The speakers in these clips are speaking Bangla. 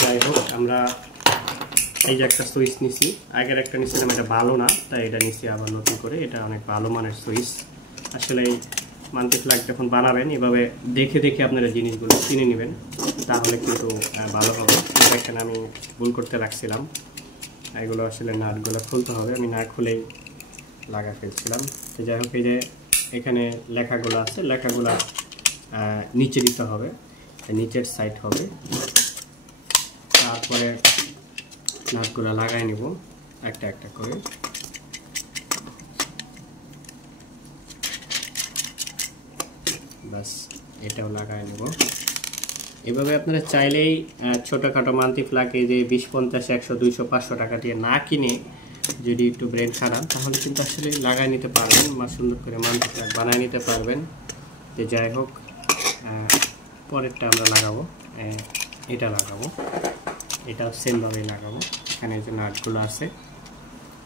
যাই হোক, আমরা এই যে একটা সুইচ নিছি, আগের একটা নিছিলাম, এটা ভালো না, তাই এটা নিছি আবার নতুন করে। এটা অনেক ভালো মানের সুইচ। আসলে এই মাল্টি প্লাগ যখন বানাবেন এভাবে দেখে দেখে আপনারা জিনিসগুলো কিনে নেবেন, তাহলে কিন্তু ভালো হবে। দেখেন আমি ভুল করতে লাগছিলাম, এগুলো আসলে নাটগুলো খুলতে হবে, আমি না খুলেই লাগা ফেলছিলাম। তো যাই হোক, এই যে এখানে লেখাগুলো আছে, লেখাগুলো নিচে দিতে হবে, নিচের সাইড হবে। তারপরে নাটগুলো লাগাই নিব একটা একটা করে। বাস, এটাও লাগাই নেব। এভাবে আপনারা চাইলেই ছোটোখাটো মাল্টি প্লাগ এই যে 20, 50, 100, 200, 500 টাকা দিয়ে না কিনে যদি একটু ব্রেন খারাপ, তাহলে কিন্তু আসলে লাগাই নিতে পারবেন, সুন্দর করে মাল্টি প্লাগ বানায় নিতে পারবেন। তো যাই হোক, পরেরটা আমরা লাগাবো, এটা লাগাবো, এটাও সেমভাবেই লাগাবো। এখানে যে নাটগুলো আছে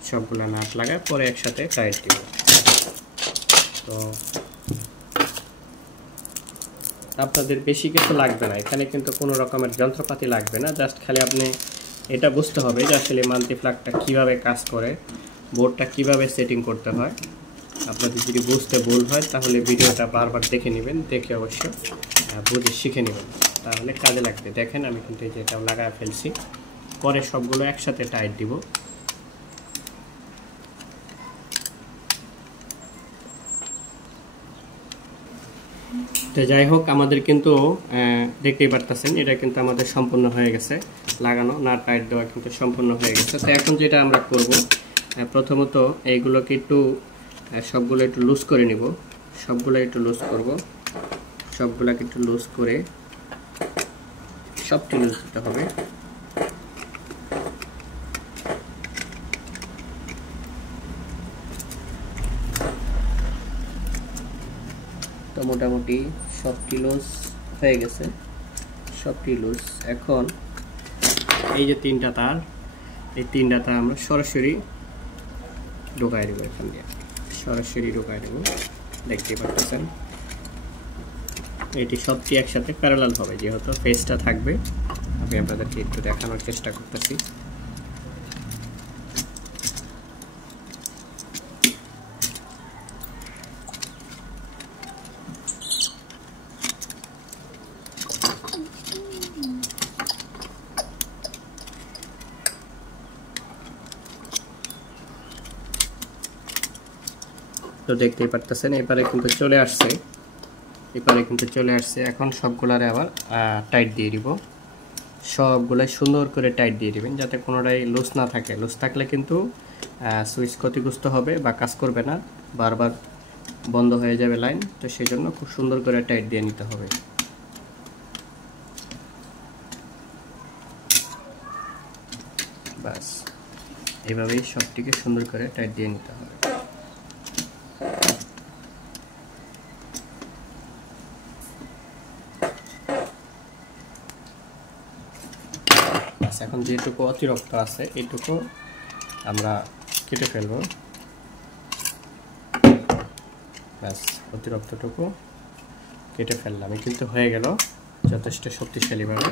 সবগুলো নাট লাগায় পরে একসাথে টাইট দিব। তো আপনাদের বেশি কিছু লাগবে না, এখানে কিন্তু কোনো রকমের যন্ত্রপাতি লাগবে না। জাস্ট খালি আপনি এটা বুঝতে হবে যে আসলে মাল্টি প্লাগটা কীভাবে কাজ করে, বোর্ডটা কিভাবে সেটিং করতে হয়। আপনাদের যদি বুঝতে ভুল হয় তাহলে ভিডিওটা বারবার দেখে নেবেন, দেখে অবশ্য বুঝে শিখে নেবেন, তাহলে কাজে লাগবে। দেখেন আমি কিন্তু এই যে এটা লাগায় ফেলছি, পরে সবগুলো একসাথে টাইট দিব। তো যাই হোক, আমাদের কিন্তু দেখতেই পারতেছেন এটা কিন্তু আমাদের সম্পূর্ণ হয়ে গেছে, লাগানো নাট টাইট দেওয়া কিন্তু সম্পূর্ণ হয়ে গেছে। তো এখন যেটা আমরা করব, প্রথমত এইগুলোকে একটু সবগুলো একটু লুজ করে নিব, সবগুলো একটু লুজ করব, সবগুলোকে একটু লুজ করে সবটি লুজ দিতে হবে। তো মোটামুটি সবটি লুজ হয়ে গেছে, সবটি লুজ। এখন এই যে তিনটা তার, এই তিনটা তার আমরা সরাসরি ঢোকাই দেবো, এখান দিয়ে সরাসরি ঢোকাই দেবো। দেখতে পাচ্ছেন এটি সবটি একসাথে প্যারালাল হবে, যেহেতু ফেসটা থাকবে। আমি আপনাদেরকে একটু দেখানোর চেষ্টা করতেছি। তো দেখতেই পারতেছেন এবারে কিন্তু চলে আসছে, এখন সবগুলারে আবার টাইট দিয়ে দিব। সবগুলাই সুন্দর করে টাইট দিয়ে দিবেন, যাতে কোনোটাই লুজ না থাকে। লুজ থাকলে কিন্তু সুইচ ক্ষতিগ্রস্ত হবে বা কাজ করবে না, বারবার বন্ধ হয়ে যাবে লাইন। তো সেই জন্য খুব সুন্দর করে টাইট দিয়ে নিতে হবে। বাস, এইভাবেই সবটিকে সুন্দর করে টাইট দিয়ে নিতে হবে। এখন যেটুকু অতিরিক্ত আছে এইটুকু আমরা কেটে ফেলব। ব্যাস, অতিরিক্তটুকু কেটে ফেললাম, কিন্তু হয়ে গেল, যথেষ্ট শক্তিশালীভাবে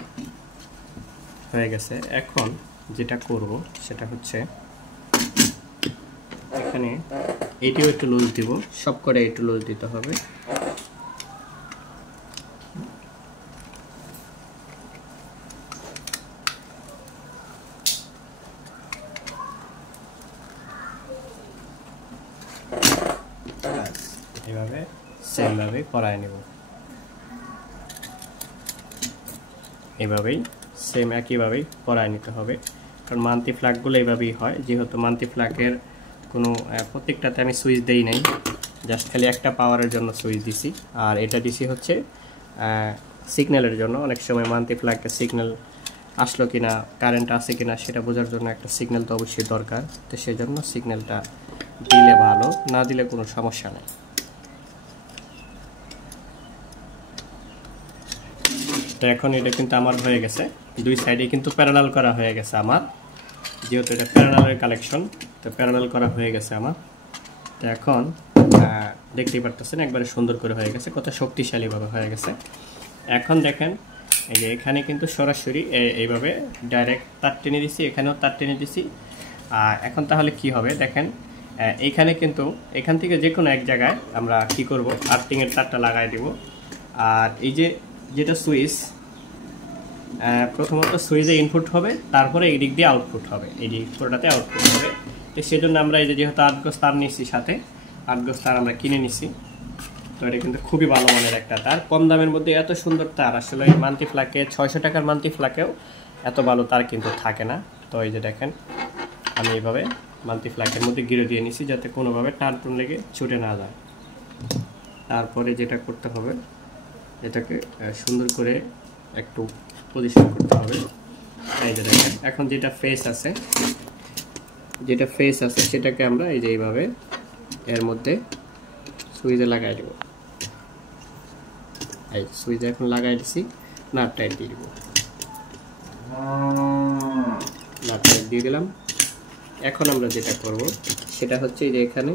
হয়ে গেছে। এখন যেটা করব সেটা হচ্ছে এখানে এইটিও একটু লুজ দিব, সব করে একটু লুজ দিতে হবে। এভাবে সেমভাবে করায় নেব, এভাবেই সেম একইভাবেই করায় নিতে হবে। কারণ মাল্টি প্লাগগুলো এইভাবেই হয়, যেহেতু মাল্টি প্লাগের কোনো প্রত্যেকটাতে আমি সুইচ দেই নাই, জাস্ট খালি একটা পাওয়ারের জন্য সুইচ দিছি। আর এটা দিছি হচ্ছে সিগন্যালের জন্য। অনেক সময় মাল্টি প্লাগের সিগন্যাল আসলো কিনা, কারেন্ট আছে কিনা সেটা বোঝার জন্য একটা সিগন্যাল তো অবশ্যই দরকার। তো সেই জন্য সিগন্যালটা দিলে ভালো, না দিলে কোনো সমস্যা নেই। তো এখন এটা কিন্তু আমার হয়ে গেছে, দুই সাইডে কিন্তু প্যারালাল করা হয়ে গেছে আমার, যেহেতু এটা প্যারালালের কালেকশন, তো প্যারালাল করা হয়ে গেছে আমার। তো এখন দেখতেই পারতেছেন একবারে সুন্দর করে হয়ে গেছে, কত শক্তিশালীভাবে হয়ে গেছে। এখন দেখেন এই যে এখানে কিন্তু সরাসরি এইভাবে ডাইরেক্ট তার টেনে দিছি, এখানেও তার টেনে দিছি। আর এখন তাহলে কি হবে দেখেন, এইখানে কিন্তু এখান থেকে যে কোনো এক জায়গায় আমরা কি করব, আর্থিংয়ের তারটা লাগাই দেব। আর এই যে যেটা সুইচ, প্রথমত সুইচে ইনপুট হবে, তারপরে এই দিক দিয়ে আউটপুট হবে, এই দিক পুরোটাতে আউটপুট হবে। তো সেজন্য আমরা এই যে যেহেতু 8 গজ তার নিচ্ছি, সাথে 8 গজ তার আমরা কিনে নিছি। তো এটা কিন্তু খুবই ভালো মানের একটা তার, কম দামের মধ্যে এত সুন্দর তার আসলে মাল্টিপ্লাকে 600 টাকার মাল্টিপ্লাকেও এত ভালো তার কিন্তু থাকে না। তো এই যে দেখেন আমি এইভাবে মাল্টিপ্লাকের মধ্যে গিরে দিয়ে নিছি যাতে কোনোভাবে টান টুন লেগে ছুটে না যায়। তারপরে যেটা করতে হবে, এটাকে সুন্দর করে একটু পজিশন করতে হবে। এই যে দেখেন এখন যেটা ফেস আছে সেটাকে আমরা এই যে এইভাবে এর মধ্যে সুইচে লাগাই দেব। এই সুইচে এখন লাগাই দিছি, নাট টাইট দিয়ে দিব, নাট টাইট দিয়ে দিলাম। এখন আমরা যেটা করব সেটা হচ্ছে যে এখানে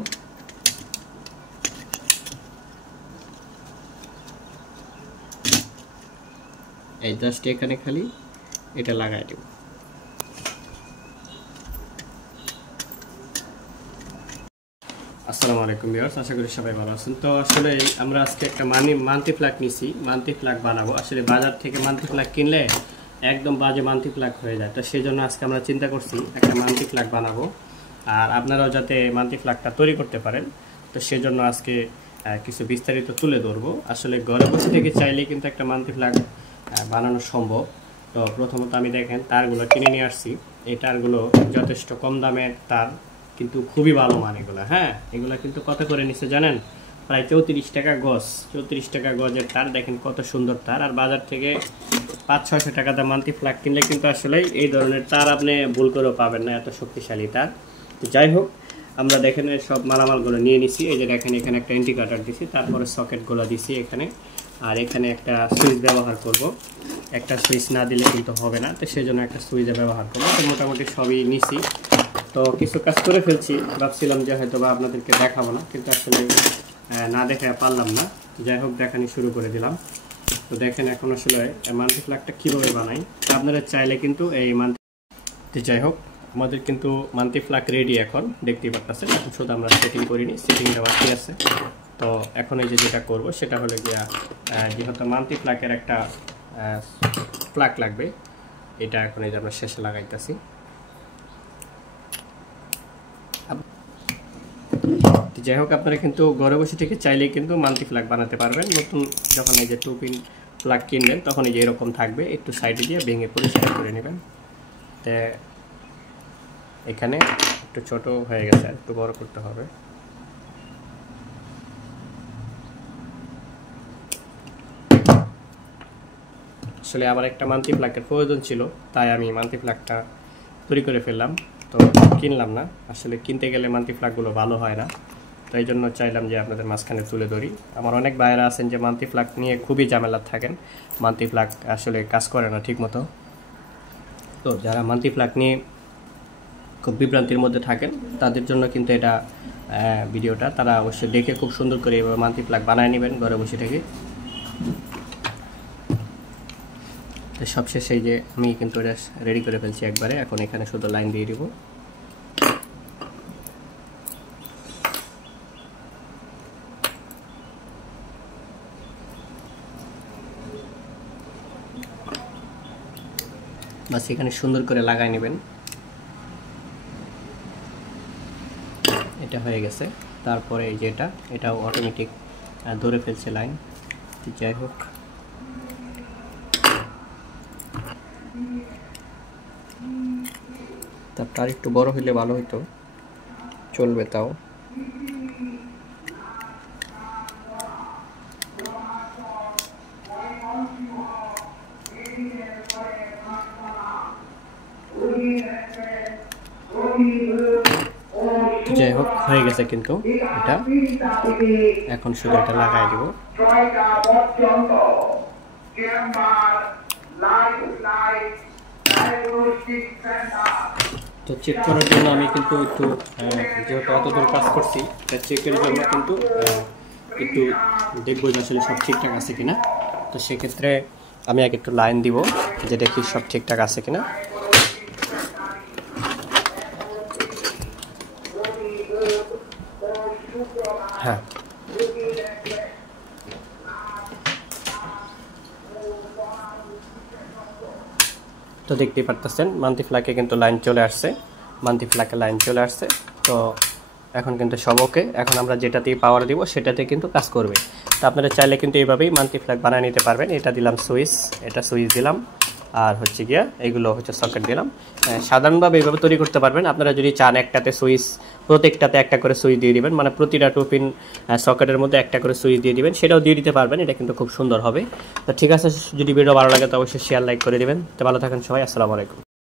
এই জাস্ট এখানে খালি এটা লাগাই দেব। আসসালামু আলাইকুম ভিউয়ার্স, আশা করি সবাই ভালো আছেন। তো আসলে আমরা আজকে একটা মাল্টিপ্লাক নিছি, মাল্টিপ্লাক বানাবো। আসলে বাজার থেকে মাল্টিপ্লাক কিনলে একদম বাজে মাল্টিপ্লাক হয়ে যায়, তো সেই জন্য আজকে আমরা চিন্তা করছি একটা মাল্টিপ্লাক বানাবো, আর আপনারাও যাতে মাল্টিপ্লাকটা তৈরি করতে পারেন। তো সেজন্য আজকে কিছু বিস্তারিত তুলে ধরবো। আসলে ঘরে বসে থেকে চাইলে কিন্তু একটা মাল্টিপ্লাক বানানো সম্ভব। তো প্রথমত আমি দেখেন তারগুলো কিনে নিয়ে আসছি, এই তারগুলো যথেষ্ট কম দামের তার, কিন্তু খুবই ভালো মান এগুলো। হ্যাঁ, এগুলো কিন্তু কত করে নিচ্ছে জানেন? প্রায় 34 টাকা গজ, 34 টাকা গজের তার। দেখেন কত সুন্দর তার। আর বাজার থেকে 500-600 টাকা দাম মাল্টিপ্লাক কিনলে কিন্তু আসলে এই ধরনের তার আপনি ভুল করেও পাবেন না, এত শক্তিশালী তার। তো যাই হোক, আমরা দেখেন সব মালামালগুলো নিয়ে নিছি। এই যে দেখেন এখানে একটা ইন্ডিকেটর দিছি, তারপরে সকেটগুলো দিছি এখানে, আর এখানে একটা সুইচ ব্যবহার করব। একটা সুইচ না দিলে কিন্তু হবে না, তো সেই জন্য একটা সুইচে ব্যবহার করবো। তো মোটামুটি সবই নিছি। তো কিছু কাজ করে ফেলছি, ভাবছিলাম যে হয়তো বা আপনাদেরকে দেখাবো না, কিন্তু আসলে না দেখে পারলাম না। যাই হোক, দেখানি শুরু করে দিলাম। তো দেখেন এখন আসলে মাল্টিপ্লাকটা কীভাবে বানাই, আপনারা চাইলে কিন্তু এই যাই হোক, আমাদের কিন্তু মাল্টিপ্লাক রেডি এখন দেখতেই পাচ্ছেন। এখন শুধু আমরা সেটিং করিনি, সেটিংটা বাকি আছে। তো এখন এই যে যেটা করব সেটা হলো গিয়া, যেহেতু মাল্টিপ্লাকের একটা প্লাক লাগবে, এটা এখন এই যে আমরা শেষে লাগাইতেছি। যাই হোক, আপনারা কিন্তু ঘরে বসে থেকে চাইলেই কিন্তু মাল্টিপ্লাক বানাতে পারবেন। নতুন যখন এই যে 2 পিন প্লাগ কিনবেন তখন এই যে এরকম থাকবে, একটু সাইডে দিয়ে ভেঙে পরিষ্কার করে নেবেন। তো এখানে একটু ছোট হয়ে গেছে, একটু বড় করতে হবে। আসলে আবার একটা মাল্টিপ্লাকের প্রয়োজন ছিল, তাই আমি মাল্টিপ্লাকটা তৈরি করে ফেললাম। তো কিনলাম না, আসলে কিনতে গেলে মাল্টিপ্লাকগুলো ভালো হয় না, তাই জন্য চাইলাম যে আপনাদের মাঝখানে তুলে ধরি। আমার অনেক ভাইয়েরা আছেন যে মাল্টিপ্লাক নিয়ে খুবই ঝামেলা থাকেন, মাল্টিপ্লাক আসলে কাজ করে না ঠিক মতো। তো যারা মাল্টিপ্লাক নিয়ে খুব বিভ্রান্তির মধ্যে থাকেন তাদের জন্য কিন্তু এটা ভিডিওটা, তারা অবশ্যই দেখে খুব সুন্দর করে এভাবে মাল্টিপ্লাক বানায় নেবেন ঘরে বসে থেকে। তো সবশেষে এই যে আমি কিন্তু এটা রেডি করে ফেলছি একবারে। এখন এখানে শুধু লাইন দিয়ে দিব। বাস এখানে সুন্দর করে লাগাই নেবেন। এটা হয়ে গেছে। তারপরে এই যে এটাও অটোমেটিক ধরে ফেলছে লাইন। যাই হোক, তার একটু বড় হলে ভালো হতো, চলবে তাও। যাই হোক, হয়ে গেছে কিন্তু এটা। এখন শুধু এটা লাগাই দিব। তো চেক করার জন্য আমি কিন্তু একটু, যেহেতু অতদূর কাজ করছি, চেকের জন্য কিন্তু একটু দেখবো যে আসলে সব ঠিকঠাক আছে কিনা। তো সেক্ষেত্রে আমি আগে একটু লাইন দিব যে দেখি সব ঠিকঠাক আছে কিনা। হ্যাঁ, তো দেখতেই পারতেছেন মান্থলি ফ্ল্যাগে কিন্তু লাইন চলে আসছে, মান্থলি ফ্ল্যাগে লাইন চলে আসছে। তো এখন কিন্তু সব ওকে। এখন আমরা যেটাতেই পাওয়ার দিব সেটাতে কিন্তু কাজ করবে। তো আপনারা চাইলে কিন্তু এইভাবেই মান্থলি ফ্ল্যাগ বানিয়ে নিতে পারবেন। এটা দিলাম সুইচ, এটা সুইচ দিলাম, আর হচ্ছে গিয়া এগুলো হচ্ছে সকেট দিলাম। সাধারণভাবে এইভাবে তৈরি করতে পারবেন। আপনারা যদি চান একটাতে সুইচ, প্রত্যেকটাতে একটা করে সুইচ দিয়ে দিবেন, মানে প্রতিটা টুপিন সকেটের মধ্যে একটা করে সুইচ দিয়ে দিবেন, সেটাও দিয়ে দিতে পারবেন। এটা কিন্তু খুব সুন্দর হবে। তো ঠিক আছে, যদি ভিডিও ভালো লাগে তো অবশ্যই শেয়ার লাইক করে দিবেন। তো ভালো থাকেন সবাই, আসসালামু আলাইকুম।